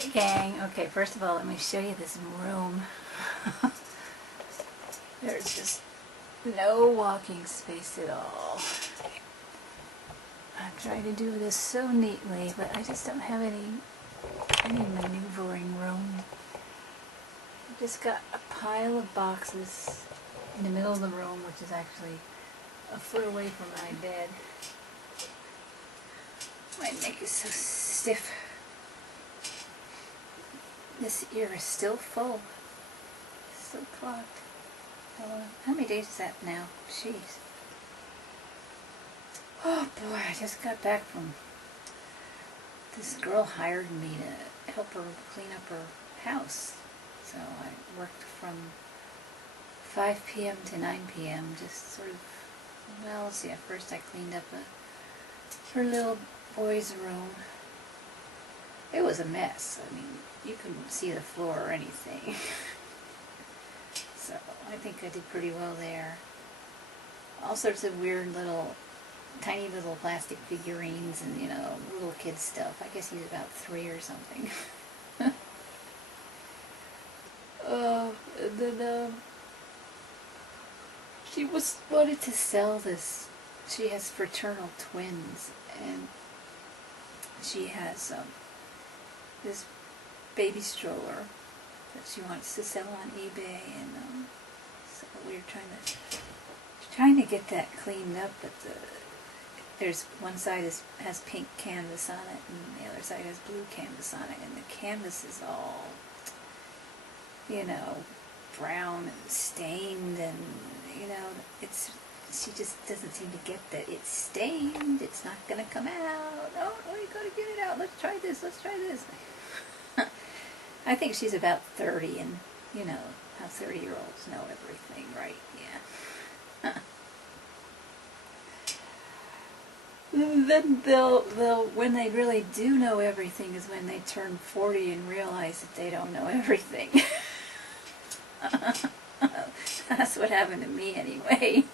Hey gang, okay, first of all let me show you this room. There's just no walking space at all. I'm trying to do this so neatly, but I just don't have any maneuvering room. I've just got a pile of boxes in the middle of the room, which is actually a foot away from my bed. My neck is so stiff. This ear is still full. Still clogged. How many days is that now? Jeez. Oh boy, I just got back from... This girl hired me to help her clean up her house. So I worked from 5 p.m. to 9 p.m. just sort of... Well, let's see, at first I cleaned up her little boy's room. It was a mess. I mean, you couldn't see the floor or anything. So I think I did pretty well there. All sorts of weird little, tiny little plastic figurines and, you know, little kid stuff. I guess he's about 3 or something. And then she wanted to sell this. She has fraternal twins, and she has this baby stroller that she wants to sell on eBay, and so we're trying to get that cleaned up. But there's one side has pink canvas on it, and the other side has blue canvas on it, and the canvas is all, you know, brown and stained, and you know, she just doesn't seem to get that it's stained, it's not going to come out. Oh, you got to get it out. Let's try this. I think she's about 30, and you know how 30-year-olds know everything, right? Yeah. Then they'll when they really do know everything is when they turn 40 and realize that they don't know everything. That's what happened to me anyway.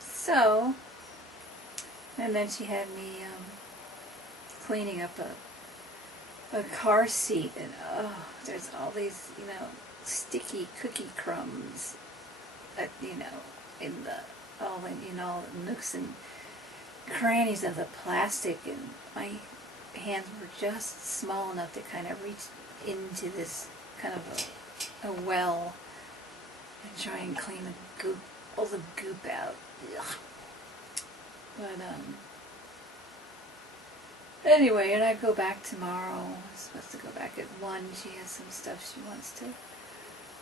So, and then she had me cleaning up a car seat, and there's all these, you know, sticky cookie crumbs, you know, in all the nooks and crannies of the plastic, and my hands were just small enough to kind of reach into this kind of a well and try and clean all the goop out. Ugh. But anyway, and I go back tomorrow. I'm supposed to go back at 1. She has some stuff she wants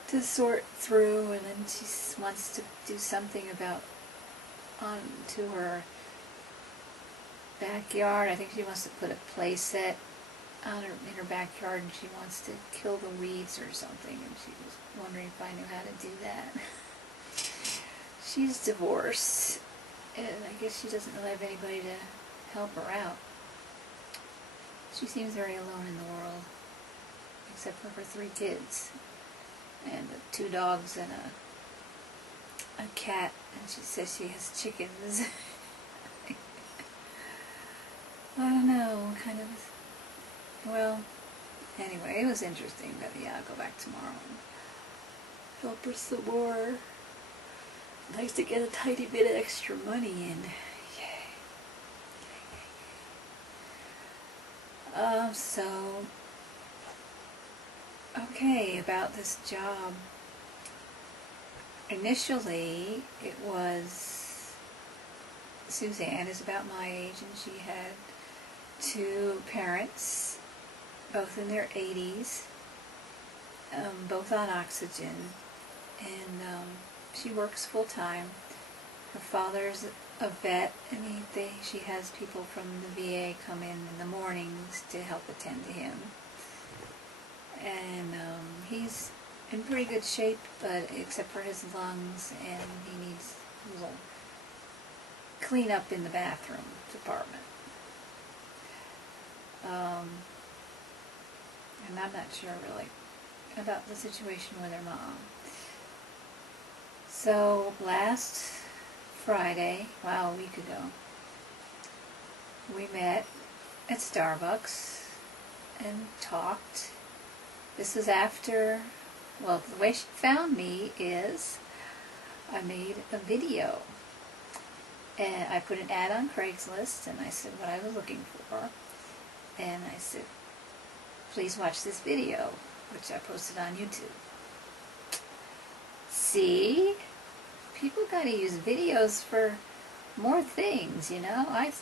to sort through, and then she wants to do something about onto her backyard. I think she wants to put a play set in her backyard, and she wants to kill the weeds or something, and she was wondering if I knew how to do that. She's divorced, and I guess she doesn't really have anybody to help her out. She seems very alone in the world, except for her 3 kids, and 2 dogs and a cat, and she says she has chickens. I don't know, kind of. Well, anyway, it was interesting, but yeah, I'll go back tomorrow and help her some more. Nice to get a tiny bit of extra money in. Yay. So, okay, about this job. Initially, it was, Suzanne is about my age, and she had 2 parents, both in their 80s, both on oxygen, and she works full-time. Her father's a vet, and she has people from the VA come in the mornings to help attend to him. And he's in pretty good shape, but except for his lungs, and he needs a little clean up in the bathroom department. And I'm not sure really about the situation with her mom. So last Friday, wow, a week ago, we met at Starbucks and talked. This was after, well, the way she found me is I made a video. And I put an ad on Craigslist, and I said what I was looking for. And I said, please watch this video, which I posted on YouTube. See? People gotta use videos for more things, you know? I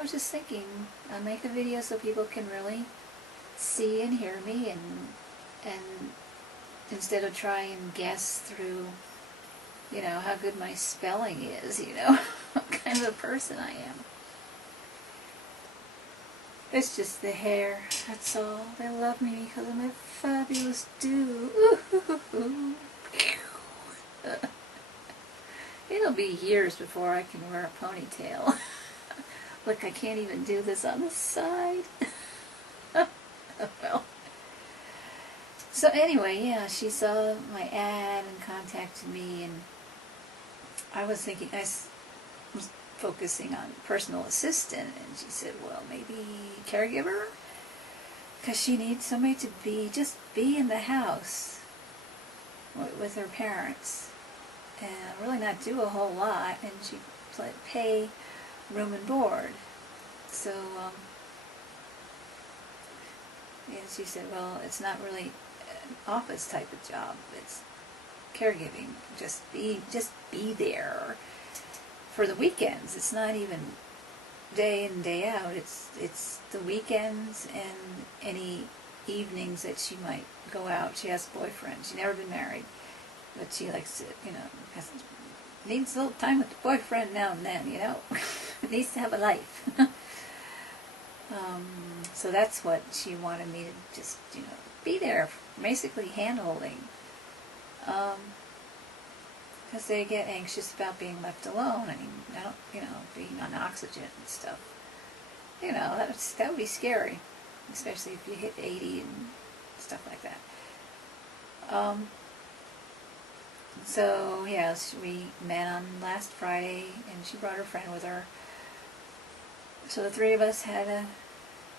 was just thinking, I'll make a video so people can really see and hear me, and instead of try and guess through, you know, how good my spelling is, you know, what kind of a person I am. It's just the hair, that's all. They love me because I'm a fabulous dude. It'll be years before I can wear a ponytail. Look, I can't even do this on the side. Well. So anyway, yeah, she saw my ad and contacted me, and I was thinking, I was focusing on personal assistant, and she said, well, maybe caregiver? Because she needs somebody to just be in the house with her parents and really not do a whole lot, and she pay room and board. So, yeah, she said, well, it's not really an office type of job, it's caregiving, just be there for the weekends. It's not even day in, day out, it's the weekends and any evenings that she might go out. She has a boyfriend, she's never been married, but she likes to, you know, needs a little time with the boyfriend now and then, you know. Needs to have a life. So that's what she wanted me to just, you know, be there, basically hand-holding. Because they get anxious about being left alone. I mean, I don't, you know, being on oxygen and stuff. You know, that would be scary, especially if you hit 80 and stuff like that. So, yes, we met on last Friday, and she brought her friend with her. So the three of us had a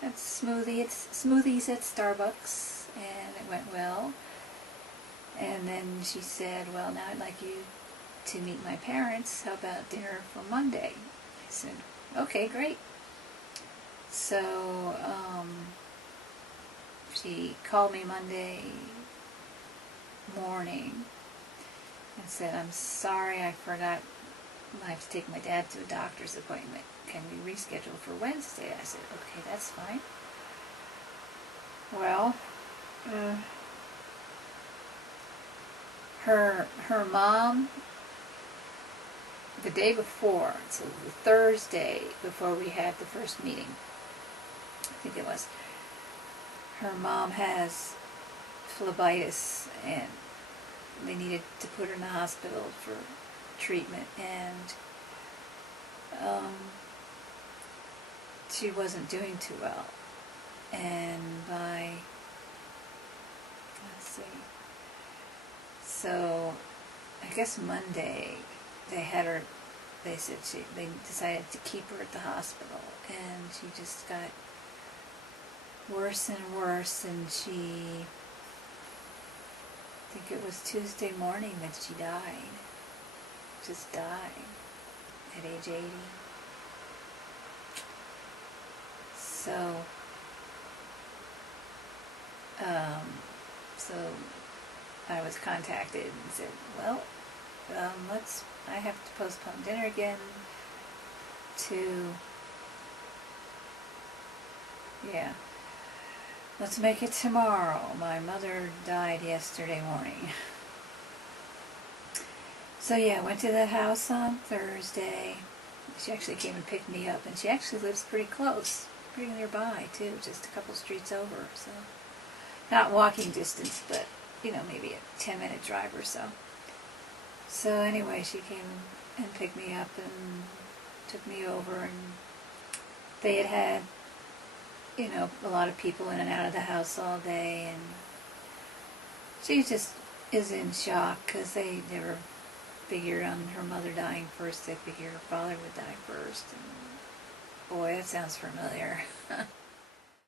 smoothies at Starbucks, and it went well. And then she said, well, now I'd like you to meet my parents. How about dinner for Monday? I said, okay, great. So she called me Monday morning and said, I'm sorry, I forgot I have to take my dad to a doctor's appointment. Can we reschedule for Wednesday? I said, okay, that's fine. Well, her mom, the day before, so the Thursday before we had the first meeting, I think it was, her mom has phlebitis, and they needed to put her in the hospital for treatment, and she wasn't doing too well. And let's see, so I guess Monday they decided to keep her at the hospital, and she just got worse and worse, and I think it was Tuesday morning that she died. Just died at age 80. So, so I was contacted and said, well, I have to postpone dinner again to, let's make it tomorrow. My mother died yesterday morning. So yeah, I went to the house on Thursday. She actually came and picked me up, and she actually lives pretty close, pretty nearby too, just a couple streets over, so not walking distance, but you know, maybe a 10-minute drive or so. So anyway, she came and picked me up and took me over, and they had, you know, a lot of people in and out of the house all day, and she just is in shock because they never figured on her mother dying first. They figured her father would die first, and boy, that sounds familiar.